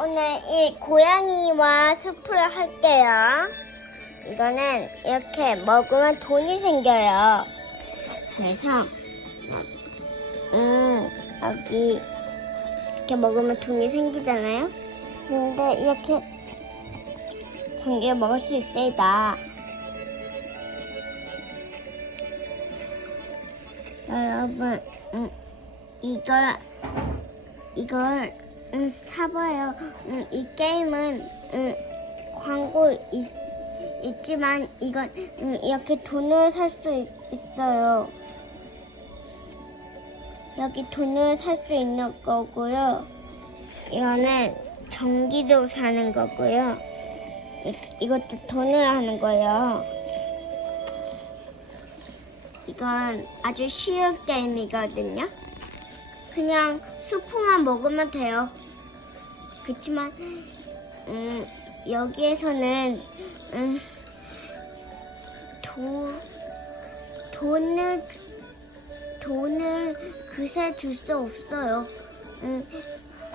오늘 이 고양이와 수프를 할게요. 이거는 이렇게 먹으면 돈이 생겨요. 그래서 음 여기 이렇게 먹으면 돈이 생기잖아요. 근데 이렇게 전기를 먹을 수 있습니다. 여러분, 음, 이걸 이걸 음, 사봐요. 음, 이 게임은 음, 광고 있, 있지만 이건 음, 이렇게 돈을 살 수 있어요. 여기 돈을 살 수 있는 거고요. 이거는 전기로 사는 거고요. 이, 이것도 돈을 하는 거예요. 이건 아주 쉬운 게임이거든요. 그냥 수프만 먹으면 돼요. 그렇지만 음, 여기에서는 음, 도, 돈을 돈을 그새 줄 수 없어요. 음,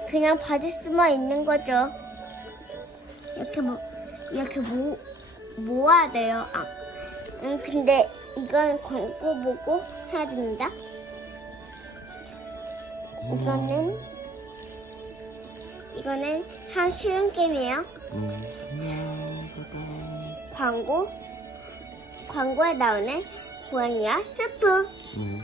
그냥 받을 수만 있는 거죠. 이렇게 모, 이렇게 모, 모아야 돼요. 아, 음, 근데 이건 광고 보고 해야 됩니다. 이거는 이거는 참 쉬운 게임이에요. 광고 광고에 나오는 고양이와 스프 음.